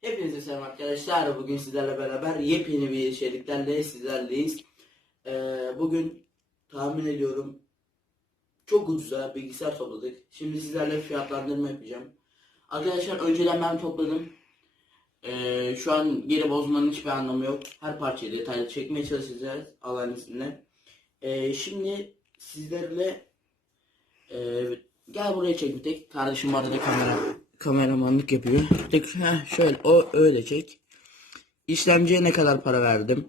Hepinize selam arkadaşlar. Bugün sizlerle beraber yepyeni bir içeriklerle sizlerleyiz. Ee, bugün tahmin ediyorum çok ucuza bilgisayar topladık. Şimdi sizlerle fiyatlandırma yapacağım. Arkadaşlar önceden ben topladım. Ee, şu an geri bozmanın hiçbir anlamı yok. Her parçayı detaylı çekmeye çalışacağız alan üstünde. Ee, şimdi sizlerle e, gel buraya çek bir tek. Kardeşim arada kamera kameramanlık yapıyor. Tek heh, şöyle o öyle çek. İşlemciye ne kadar para verdim?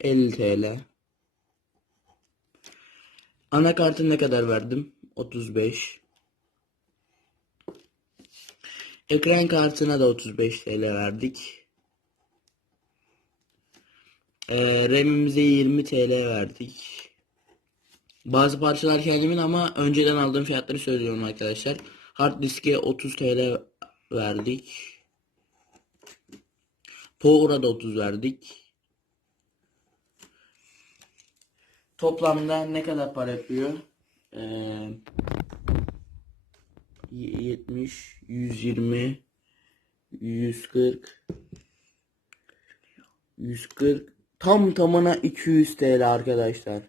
50 TL. Anakartı ne kadar verdim? 35. Ekran kartına da 35 TL verdik. Ee, RAM'imize 20 TL verdik. Bazı parçalar kendimin ama önceden aldığım fiyatları söylüyorum arkadaşlar. Hard diske 30 TL verdik. Power'a da 30 verdik. Toplamda ne kadar para yapıyor? Ee, 70, 120, 140, 140, tam tamına 200 TL arkadaşlar.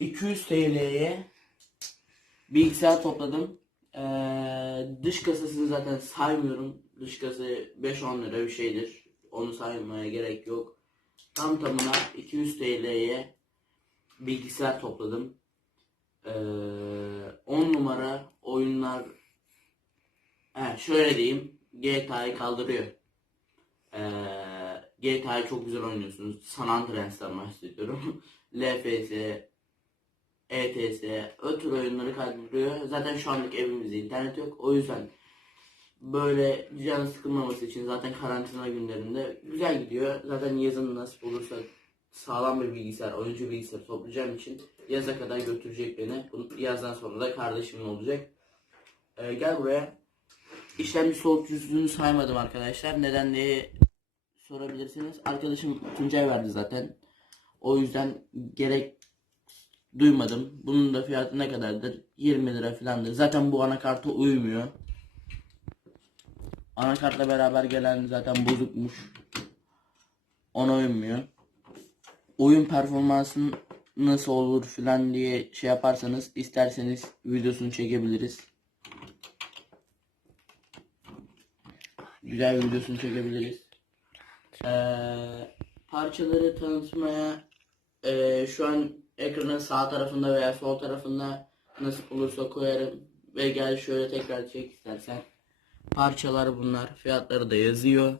200 TL'ye bilgisayar topladım. Ee, dış kasasını zaten saymıyorum. Dış kasa 5-10 lira bir şeydir. Onu saymaya gerek yok. Tam tamına 200 TL'ye bilgisayar topladım. Ee, 10 numara oyunlar He, şöyle diyeyim GTA'yı kaldırıyor. Ee, GTA'yı çok güzel oynuyorsunuz. San Andreas'tan bahsediyorum. LFS, ETS, o tür oyunları kaldırıyor. Zaten şu anlık evimizde internet yok. O yüzden böyle canı sıkılmaması için zaten karantina günlerinde güzel gidiyor. Zaten yazın nasip olursa sağlam bir bilgisayar, oyuncu bilgisayar toplayacağım için yaza kadar götürecek beni. Yazdan sonra da kardeşimin olacak. Ee, gel buraya. İşlemci soğutucusunu saymadım arkadaşlar. Neden diye sorabilirsiniz. Arkadaşım Tuncay verdi zaten. O yüzden gerek duymadım. Bunun da fiyatı ne kadardır? 20 lira falandır. Zaten bu anakarta uymuyor. Anakartla beraber gelen zaten bozukmuş. Ona uymuyor. Oyun performansın nasıl olur filan diye şey yaparsanız isterseniz videosunu çekebiliriz. Güzel videosunu çekebiliriz. Ee, parçaları tanıtmaya ee, şu an ekranın sağ tarafında veya sol tarafında nasıl olursa koyarım ve gel şöyle tekrar çek istersen. Parçalar bunlar. Fiyatları da yazıyor.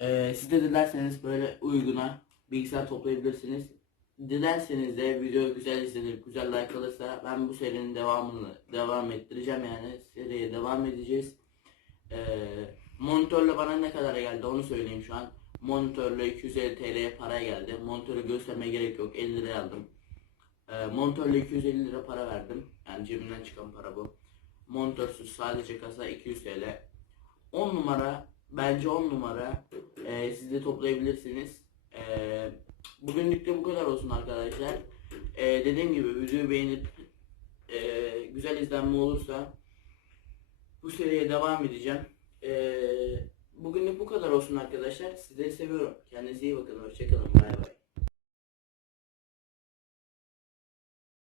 Ee, siz de dilerseniz böyle uyguna bilgisayar toplayabilirsiniz. Dilerseniz de video güzel izlenir, güzel like alırsa ben bu serinin devamını devam ettireceğim yani seriye devam edeceğiz. Ee, monitörle bana ne kadar geldi onu söyleyeyim şu an. Monitörle 250 TL'ye para geldi. Monitörü göstermeye gerek yok 50 liraya aldım. Ee, monitörle 250 lira para verdim. Yani cebimden çıkan para bu. Montörsüz sadece kasa 200 TL. 10 numara bence 10 numara. Ee, siz de toplayabilirsiniz. Ee, bugünlük de bu kadar olsun arkadaşlar. Ee, dediğim gibi videoyu beğenip e, güzel izlenme olursa bu seriye devam edeceğim. Ee, bugünlük bu kadar olsun arkadaşlar. Sizleri seviyorum. Kendinize iyi bakın. Hoşçakalın. Bay bay.